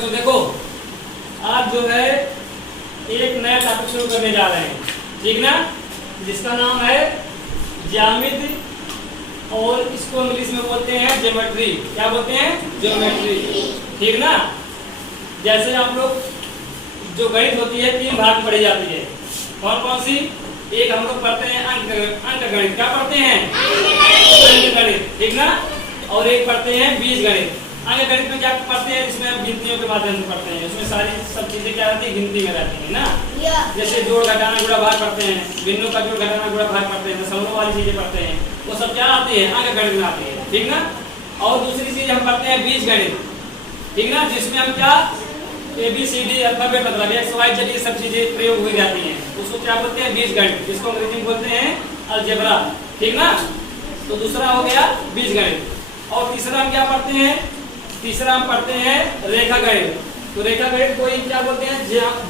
बच्चों देखो, आज जो है एक नया टॉपिक शुरू करने जा रहे हैं, ठीक ना, जिसका नाम है ज्यामिति और इसको इंग्लिश में बोलते हैं ज्योमेट्री। क्या बोलते हैं? ज्योमेट्री, ठीक ना। जैसे आप लोग जो गणित होती है 3 भाग में पढ़ी जाती है। कौन कौन सी? एक हम लोग पढ़ते हैं अंक गणित। क्या पढ़ते हैं? अंक गणित, ठीक ना। और एक पढ़ते हैं बीज गणित। अंक गणित में क्या पढ़ते हैं? इसमें हम गिनतियों के माध्यम से पढ़ते हैं। उसमें सारी सब चीजें क्या रहती है? गिनती में रहती है ना। जैसे जोड़ घटाना गुणा भाग पढ़ते हैं, बिंदु का जोड़ घटाना गुणा भाग पढ़ते हैं, दशमलव वाली चीजें पढ़ते हैं, वो सब क्या आती है? अंक गणित में आती है, ठीक ना। और दूसरी चीज हम पढ़ते हैं बीज गणित, ठीक ना, जिसमें हम क्या ABCD अल्फाबेट मतलब X Y Z ये सब चीजें प्रयोग हुई जाती हैं, उसको क्या बोलते हैं? बीज गणित, जिसको अंग्रेजी में बोलते हैं अलजेब्रा, ठीक ना। तो दूसरा हो गया बीज गणित। और तीसरा हम क्या पढ़ते हैं? तीसरा हम पढ़ते हैं रेखा गणित। तो रेखा गणित को क्या बोलते हैं?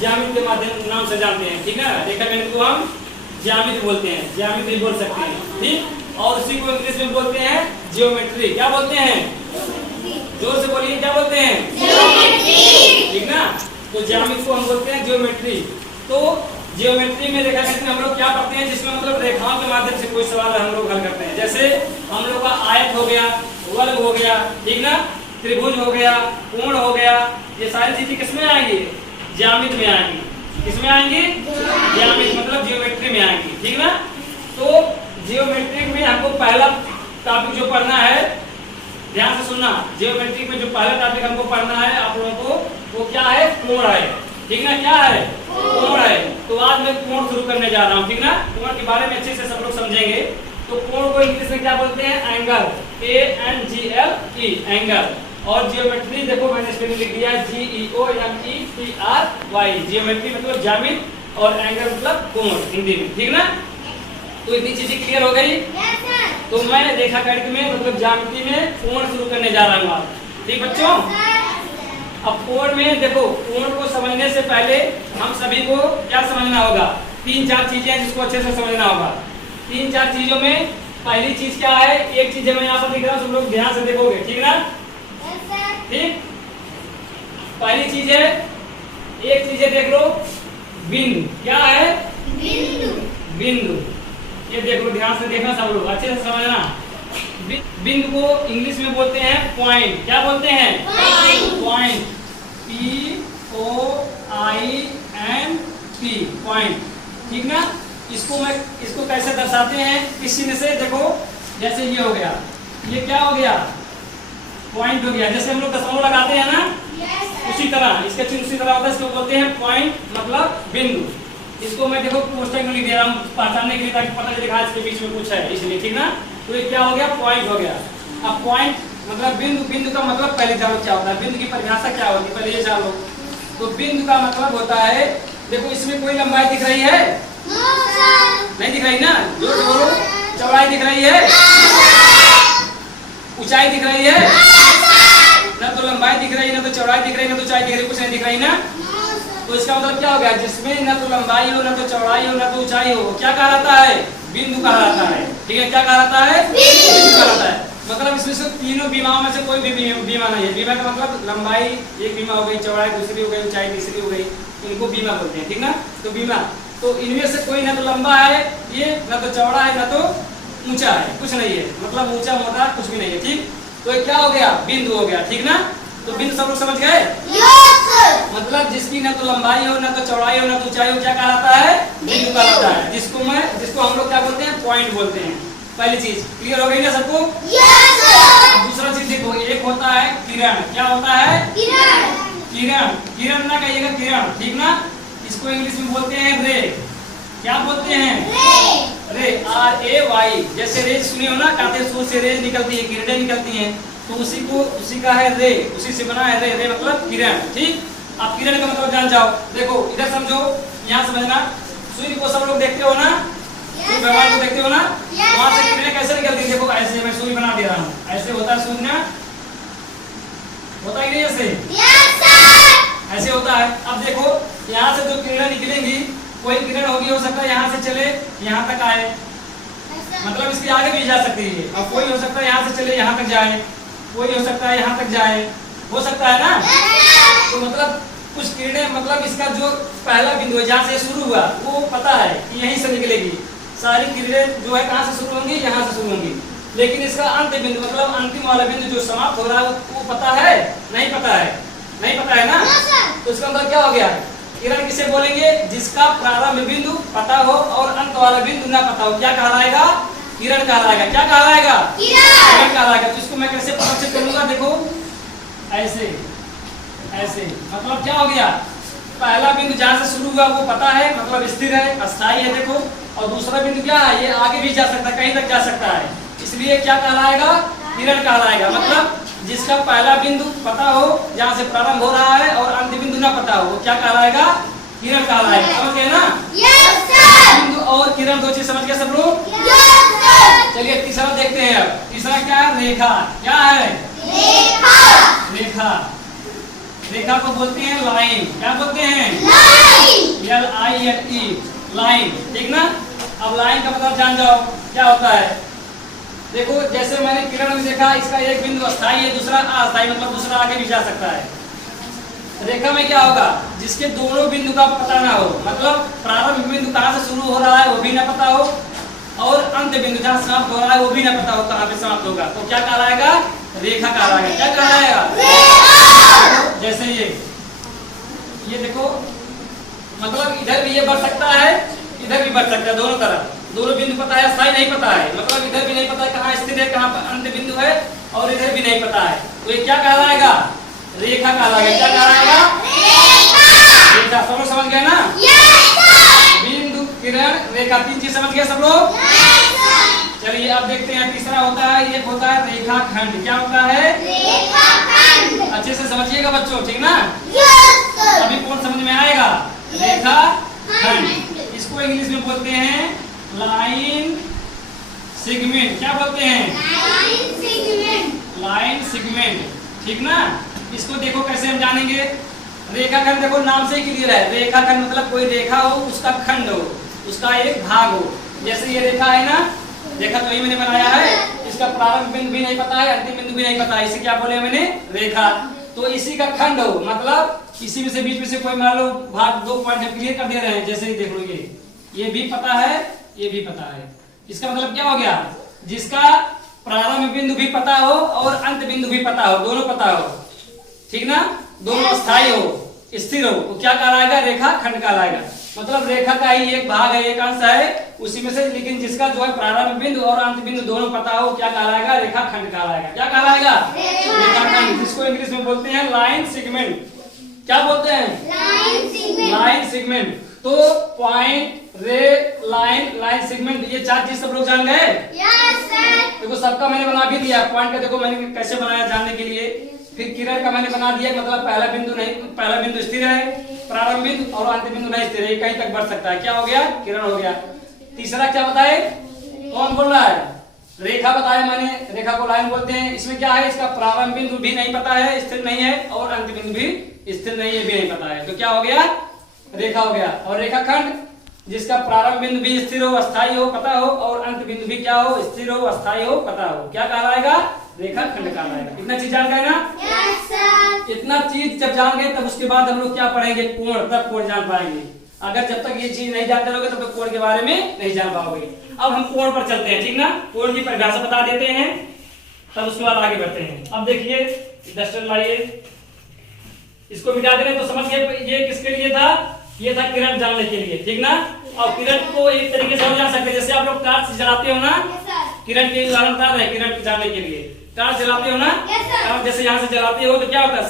ज्यामिति के माध्यम नाम से जानते हैं, ठीक ना। रेखा गणित को हम ज्यामिति बोलते हैं, ज्यामिति बोल सकते हैं, ठीक। और उसी को इंग्लिश में बोलते हैं जियोमेट्री। क्या बोलते हैं? जोर से बोलिए, क्या बोलते हैं? ज्योमेट्री, ठीक ना। तो ज्यामिति को हम बोलते हैं ज्योमेट्री। तो ज्योमेट्री में रेखा गणित में हम लोग क्या पढ़ते हैं? जिसमें मतलब रेखाओं के माध्यम से कोई सवाल हम लोग हल करते हैं। जैसे हम लोग का आयत हो गया, वर्ग हो गया, ठीक ना, त्रिभुज हो गया, कोण हो गया, ये सारी चीजें किसमें आएंगी? ज्यामिति में आएंगी। किसमें आएंगी? ज्यामिति मतलब ज्योमेट्री में आएंगी, ठीक ना। तो ज्योमेट्री में हमको पहला टॉपिक जो पढ़ना है, ध्यान से सुनना, ज्योमेट्री में जो पहला टॉपिक हमको पढ़ना है आप लोगों को, वो क्या है? कोण है, ठीक ना। क्या है? कोण है। तो आज मैं कोण शुरू करने जा रहा हूँ, ठीक ना। कोण के बारे में अच्छे से सब लोग समझेंगे। तो कोण को इंग्लिश में क्या बोलते हैं? Angle, ANGLE, angle. और जियोमेट्री देखो मैंने स्पेलिंग लिख दिया GEOMETRY, जियोमेट्री मतलब ज्यामिति और एंगल मतलब कोण हिंदी में, ठीक ना। तो इतनी चीजें क्लियर हो गई। तो मैं रेखा गणित में मतलब ज्यामिति में कोण शुरू करने जा रहा हूँ आज, ठीक बच्चों। अब कोण में देखो, कोण को समझने से पहले हम सभी को क्या समझना होगा? 3-4 चीजें हैं जिसको अच्छे से समझना होगा। 3-4 चीजों में पहली चीज क्या है? एक चीज मैं यहाँ पर दिख रहा हूँ, सब लोग ध्यान से देखोगे, ठीक ना। ठीक, पहली चीज है, एक चीज है देख लो, बिंदु। क्या है? बिंदु। ये देख लो, ध्यान से देखना सब लोग, अच्छे से समझना। बिंदु को इंग्लिश में बोलते हैं पॉइंट। क्या बोलते हैं? पॉइंट, POINT, पॉइंट, ठीक ना। इसको कैसे दर्शाते हैं? किस चिन्ह से? देखो जैसे ये हो गया, ये क्या हो गया? पॉइंट हो गया। जैसे हम लोग दशमलव लगाते हैं ना, उसी तरह इसका चिन्ह उसी तरह होता है। इसको बोलते हैं पॉइंट मतलब बिंदु। इसको मैं देखो पोस्टर में लिख दे रहा हूँ पहचानने के लिए, ताकि पता चले कि इसके बीच में कुछ है, इसलिए, ठीक ना। तो ये क्या हो गया? पॉइंट हो गया। अब पॉइंट मतलब बिंदु। बिंदु का मतलब पहले जानो क्या होता है, बिंदु की परिभाषा क्या होती है, पहले ये जान लो। तो बिंदु का मतलब होता है, देखो इसमें कोई लंबाई दिख रही है? नहीं दिख रही ना, जोर से बोलो। चौड़ाई दिख रही है? ऊंचाई दिख रही है? ना तो लंबाई दिख रही है, ना तो चौड़ाई दिख रही है, ना तो ऊंचाई दिख रही है, कुछ नहीं दिख रही ना। तो इसका मतलब क्या हो गया? जिसमें ना तो लंबाई हो, ना तो चौड़ाई हो, ना तो ऊंचाई हो, क्या कहा जाता है? बिंदु कहा जाता है, ठीक है। क्या कहा जाता है? बिंदु कहा जाता है। मतलब इसमें से तीनों बीमाओं में से कोई भी बीमा नहीं है। बीमा का मतलब लंबाई एक बीमा हो गई, चौड़ाई दूसरी हो गई, ऊंचाई तीसरी हो गई, इनको बीमा बोलते हैं, ठीक ना। तो बीमा, तो इनमें से कोई ना तो लंबा है ये, ना तो चौड़ा है, ना तो ऊंचा है, कुछ नहीं है, मतलब ऊंचा मोटा कुछ भी नहीं है, ठीक। तो ये क्या हो गया? बिंदु हो गया, ठीक ना। तो बिंदु सब लोग समझ गए? मतलब जिसकी ना तो लंबाई हो, ना तो चौड़ाई हो, ना तो ऊंचाई हो, क्या कहलाता है? बिंदु कहलाता है। जिसको हम लोग क्या बोलते हैं? पॉइंट बोलते हैं। पहली चीज क्लियर हो गई ना सबको? दूसरा चीज देखो, एक होता है किरण। क्या होता है? किरण। किरण ना कहिएगा, किरण, ठीक ना। इसको इंग्लिश में बोलते हैं रे। क्या बोलते हैं? रे, RAY। जैसे रेज सुनी हो ना, काते सूर्य से रेज निकलती है, किरणें निकलती हैं, तो उसी का है रे, उसी से बना है रे। रे मतलब किरण, ठीक। आप किरण का मतलब जान जाओ। देखो इधर समझो, यहाँ समझना। सूर्य को सब लोग देखते हो ना, सूर्य भगवान को देखते हो ना, वहां से किरणें कैसे निकलती है? देखो ऐसे, मैं सूर्य बना दे रहा हूँ, ऐसे होता है सूर्य ना, होता ही नहीं ऐसे? ऐसे होता है। अब देखो यहाँ से जो किरणें निकलेंगी, कोई किरण होगी, हो सकता है यहाँ से चले यहाँ तक आए, मतलब इसके आगे भी जा सकती है। और कोई हो सकता है यहाँ से चले यहाँ तक जाए, कोई हो सकता है यहाँ तक जाए, हो सकता है ना। तो मतलब कुछ किरणें, मतलब इसका जो पहला बिंदु है जहाँ से शुरू हुआ वो पता है कि यहीं से निकलेगी। सारी किरणें जो है कहाँ से शुरू होंगी, यहाँ से शुरू होंगी। लेकिन इसका अंत बिंदु मतलब अंतिम वाला बिंदु जो समाप्त हो रहा है वो पता है? नहीं पता है, नहीं पता है ना। तो इसका मतलब क्या हो गया? किरण किसे बोलेंगे? जिसका प्रारंभ बिंदु पता हो और अंत वाला बिंदु ना पता हो, क्या कहलाएगा? किरण कहलाएगा। क्या कहलाएगा? किरण कहलाएगा। तो इसको मैं कैसे प्रदर्शित करूंगा? देखो ऐसे ऐसे, मतलब क्या हो गया? पहला बिंदु जहाँ से शुरू हुआ वो पता है, मतलब स्थिर है, अस्थायी है। देखो, और दूसरा बिंदु क्या है? ये आगे भी जा सकता है, कहीं तक जा सकता है, इसलिए क्या कहलाएगा? किरण कहलाएगा। मतलब जिसका पहला बिंदु पता हो, जहाँ से प्रारंभ हो रहा है, और अंत बिंदु ना पता हो, वो क्या कहलाएगा? किरण कहलाएगा। समझ गए ना? बिंदु और किरण दो चीज समझ गए सब लोग? चलिए तीसरा देखते हैं। अब तीसरा क्या है? रेखा। क्या है? रेखा। रेखा को बोलते हैं लाइन। क्या बोलते हैं? LINE, line. ठीक ना? अब लाइन का मतलब जान जाओ क्या होता है। देखो जैसे मैंने किरण में देखा, इसका एक बिंदु अस्थायी है, दूसरा अस्थायी, मतलब दूसरा आगे भी जा सकता है। रेखा में क्या होगा? जिसके दोनों बिंदु का पता ना हो, मतलब प्रारंभ बिंदु कहाँ से शुरू हो रहा है वो भी ना पता हो, और अंत बिंदु जहाँ समाप्त हो रहा है वो भी ना पता हो कहाँ पे समाप्त होगा, तो क्या कहलाएगा? रेखा कहलाएगा। क्या कहलाएगा? जैसे ये देखो, मतलब इधर भी ये बढ़ सकता है, इधर भी बढ़ सकता है, दोनों तरफ। दोनों बिंदु पता है, स्थायी नहीं पता है, मतलब इधर भी नहीं पता है कहाँ स्थिर है, कहाँ पर अंत बिंदु है, और इधर भी नहीं पता है, तो ये क्या कहलाएगा? रेखा कहलाएगा। क्या कहलाएगा? रेखा। सब लोग समझ गए ना? बिंदु, किरण, रेखा, तीन चीज समझ गए सब लोग? चलिए अब देखते हैं तीसरा होता है, एक होता है रेखाखंड। क्या होता है? रेखाखंड। अच्छे से समझिएगा बच्चों, ठीक ना? अभी कौन समझ में आएगा? रेखाखंड। इसको इंग्लिश में बोलते हैं लाइन सेगमेंट। क्या बोलते हैं? Line segment. ठीक ना? इसको देखो कैसे हम जानेंगे। रेखाखंड देखो नाम से ही क्लियर है। रेखाखंड मतलब कोई रेखा हो, उसका खंड हो, उसका एक भाग हो। जैसे ये रेखा है ना, रेखा तो ही मैंने बनाया है, इसका प्रारंभ बिंदु भी नहीं पता है, अंतिम बिंदु भी नहीं पता है, इसे क्या बोले मैंने? रेखा। तो इसी का खंड हो, मतलब इसी में से बीच में से कोई मान लो भाग, दो पॉइंट क्लियर कर दे रहे हैं। जैसे ही देख लो, ये भी पता है, ये भी पता है। इसका मतलब क्या हो गया? जिसका प्रारंभ बिंदु भी पता हो और अंत बिंदु भी पता हो, दोनों पता हो, ठीक ना? दोनों स्थायी हो, स्थिर हो, तो क्या कहलाएगा? रेखा खंड कहलाएगा। मतलब रेखा का ही एक भाग है, एक अंश है उसी में से, लेकिन जिसका जो है प्रारंभ बिंदु और अंत बिंदु दोनों पता हो, क्या कहलाएगा? रेखा खंड कहलाएगा। क्या कहलाएगा? रेखा खंड। जिसको इंग्लिश में बोलते हैं लाइन सेगमेंट। क्या बोलते हैं? Line segment. तो पॉइंट, रे, लाइन, लाइन सेगमेंट, ये चार चीज सब लोग जान गए? देखो सबका मैंने बना भी दिया। पॉइंट का देखो मैंने कैसे बनाया जानने के लिए। फिर किरण का मैंने बना दिया, मतलब पहला बिंदु नहीं, पहला बिंदु स्थिर है, प्रारंभ बिंदु और अंत बिंदु नहीं स्थिर है, कहीं तक बढ़ सकता है। क्या हो गया? किरण हो गया। तीसरा क्या बताए? कौन बोल रहा है? रेखा बताया मैंने। रेखा को लाइन बोलते हैं। इसमें क्या है? इसका प्रारंभ बिंदु भी नहीं पता है, स्थिर नहीं है, और अंत बिंदु भी स्थिर नहीं है, भी नहीं पता है, तो क्या हो गया? रेखा हो गया। और रेखाखंड जिसका प्रारंभ बिंदु भी स्थिर हो, अस्थायी हो, पता हो, और अंत बिंदु भी क्या हो? स्थिर हो, अस्थायी हो, पता हो, क्या कहलाएगा? रेखाखंड कहलाएगा। इतना चीज जान गए ना? इतना चीज जब जान गए तब उसके बाद हम लोग क्या पढ़ेंगे? कोण। तब कोण जान पाएंगे। अगर जब तक ये चीज नहीं जानते रहोगे तब तक कोण के बारे में नहीं जान पाओगे। अब हम कोण पर चलते हैं, ठीक ना? कोण की परिभाषा बता देते हैं, तब उसके बाद आगे बढ़ते हैं। अब देखिए, डस्टर लाइए, इसको मिटा दे रहे तो समझ गए ये किसके लिए था? ये था किरण जानने के लिए, ठीक ना? और किरण को एक तरीके से जान सकते हैं, जैसे आप लोग टॉर्च जलाते हो ना, किरण के उदाहरण बता रहे हैं। किरण जानने के लिए टॉर्च जलाते हो ना, टॉर्च जैसे यहाँ से जलाते हो तो क्या होता है?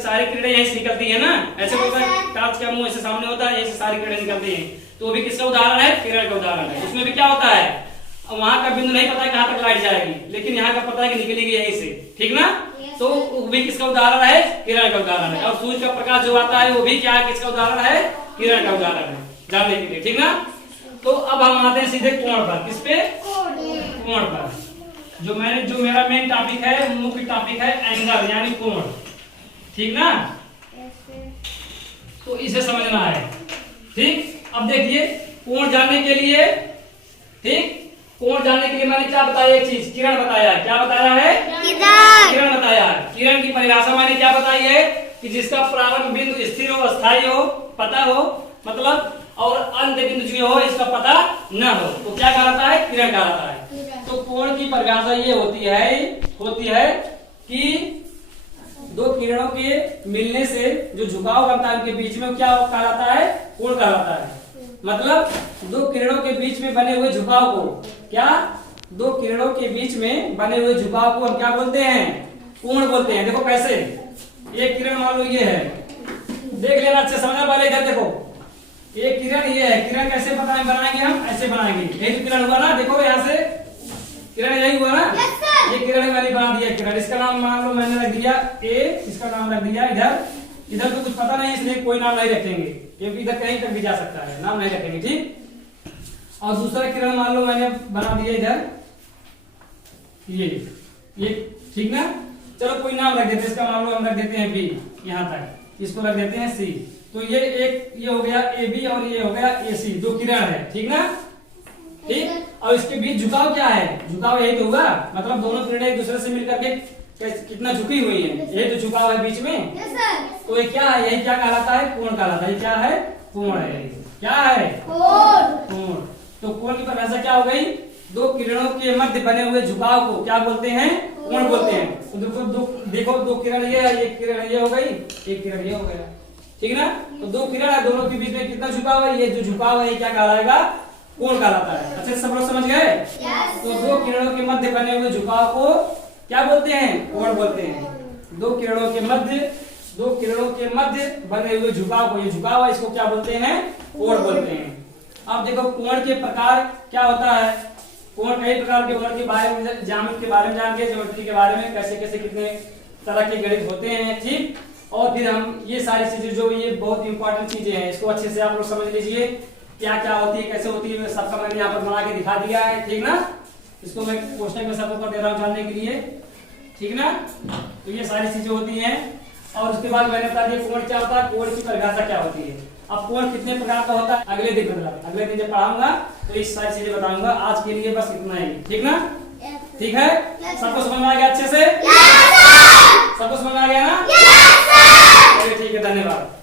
सारी किरणें यहीं से निकलती है ना, ऐसे होता है। टॉर्च का मुंह ऐसे सामने होता है, ऐसे सारी किरणें निकलती हैं, तो वो भी किसका उदाहरण है? किरण का उदाहरण है। उसमें भी क्या होता है? वहां का बिंदु नहीं पता है कहाँ तक लाइट जाएगी, लेकिन यहाँ का पता है कि निकलेगी यहीं से, ठीक ना? तो वो भी किसका उदाहरण है? किरण का उदाहरण है। और सूर्य का प्रकाश जो आता है वो भी क्या है? किसका उदाहरण है? किरण का उदाहरण है, जानने के लिए, ठीक ना? तो अब हम आते हैं सीधे कोण पर। किस पे? कोण पर। जो मेरा मेन टॉपिक है, मुख्य टॉपिक है एंगल, यानी कोण, ठीक ना? तो इसे समझना है, ठीक? अब देखिए कोण जानने के लिए, ठीक, कोण जानने के लिए मैंने क्या बताया? एक चीज, किरण बताया। क्या बताया है? किरण बताया। किरण की परिभाषा मैंने क्या बताई है? कि जिसका प्रारंभ बिंदु स्थिर हो, अस्थायी हो, पता हो, मतलब और अंत बिंदु जो हो इसका पता न हो, तो क्या कहलाता है? किरण कहलाता है। तो कोण की परिभाषा ये होती है कि दो किरणों के मिलने से जो झुकाव बनता है उनके बीच में क्या कहलाता है? कोण कहलाता है। मतलब दो किरणों के बीच में बने हुए झुकाव को क्या, दो किरणों के बीच में बने हुए झुकाव को हम क्या बोलते हैं? कोण बोलते हैं। देखो कैसे, एक किरण मान लो ये है, देख लेना अच्छे समझना वाले, इधर देखो एक किरण ये है, किरण कैसे बनाएंगे हम? ऐसे बनाएंगे, यही तो किरण हुआ ना, देखो यहाँ से किरण यही हुआ ना, ये किरण मैंने बना दिया किरण, इसका नाम मान लो मैंने रख दिया ए, इसका नाम रख दिया इधर तो कुछ पता नहीं इसलिए कोई नाम नहीं रखेंगे, क्योंकि इधर कहीं तक भी जा सकता है, नाम नहीं रखेंगे, ठीक। और दूसरा किरण मान लो मैंने बना दिया इधर ये ठीक ना, चलो कोई नाम रख देते हैं, इसका मान लो हम रख देते हैं बी, यहाँ तक इसको रख देते हैं सी। तो ये एक ये हो गया ए बी और ये हो गया ए सी, जो किरण है, ठीक ना, ठीक। और इसके बीच झुकाव क्या है? झुकाव यही तो हुआ, मतलब दोनों किरणें एक दूसरे से मिलकर के कितना झुकी हुई है, यही तो झुकाव है बीच में। तो ये क्या है? यही क्या कहलाता है? कोण कहलाता है। क्या है? कोण है। क्या है? कोण। तो कोण की परिभाषा क्या हो गई? दो किरणों के मध्य बने हुए झुकाव को क्या बोलते हैं? कोण बोलते हैं। तो देखो दो किरण ये है, एक किरण ये हो गई, एक किरण ये हो गया, ठीक ना। तो दो किरण है, दोनों के बीच में कितना झुकाव है? ये जो झुकाव है क्या कहलाएगा? कोण कहलाता है। अच्छे से सब लोग समझ गए? तो दो किरणों के मध्य बने हुए झुकाव को क्या बोलते हैं? कोण बोलते हैं। दो किरणों के मध्य बने हुए झुकाव को, ये झुकाव है, इसको क्या बोलते हैं? कोण बोलते हैं। अब देखो कोण के प्रकार क्या होता है। कोण कई प्रकार के कोण के बारे में, ज्यामिति के बारे में जान के, ज्योमेट्री के बारे में, कैसे कैसे कितने तरह के गणित होते हैं, ठीक। और फिर हम ये सारी चीजें जो ये बहुत इंपॉर्टेंट चीजें हैं, इसको अच्छे से आप लोग समझ लीजिए क्या क्या होती है, कैसे होती है, सबका मैंने यहाँ पर बना के दिखा दिया है, ठीक ना। इसको मैं क्वेश्चन में सबको कर दे रहा हूँ जानने के लिए, ठीक ना। तो ये सारी चीजें होती हैं। और उसके बाद मैंने बता दिया कोण क्या होता है, कोण की परिभाषा क्या होती है। अब कोण कितने प्रकार का होता है अगले दिन जब पढ़ाऊंगा तो ये सारी चीजें बताऊंगा। आज के लिए बस इतना ही, ठीक ना। ठीक है, सबको समझ में आ गया अच्छे से? सबको समझ में आ गया ना? चलिए ठीक है, धन्यवाद।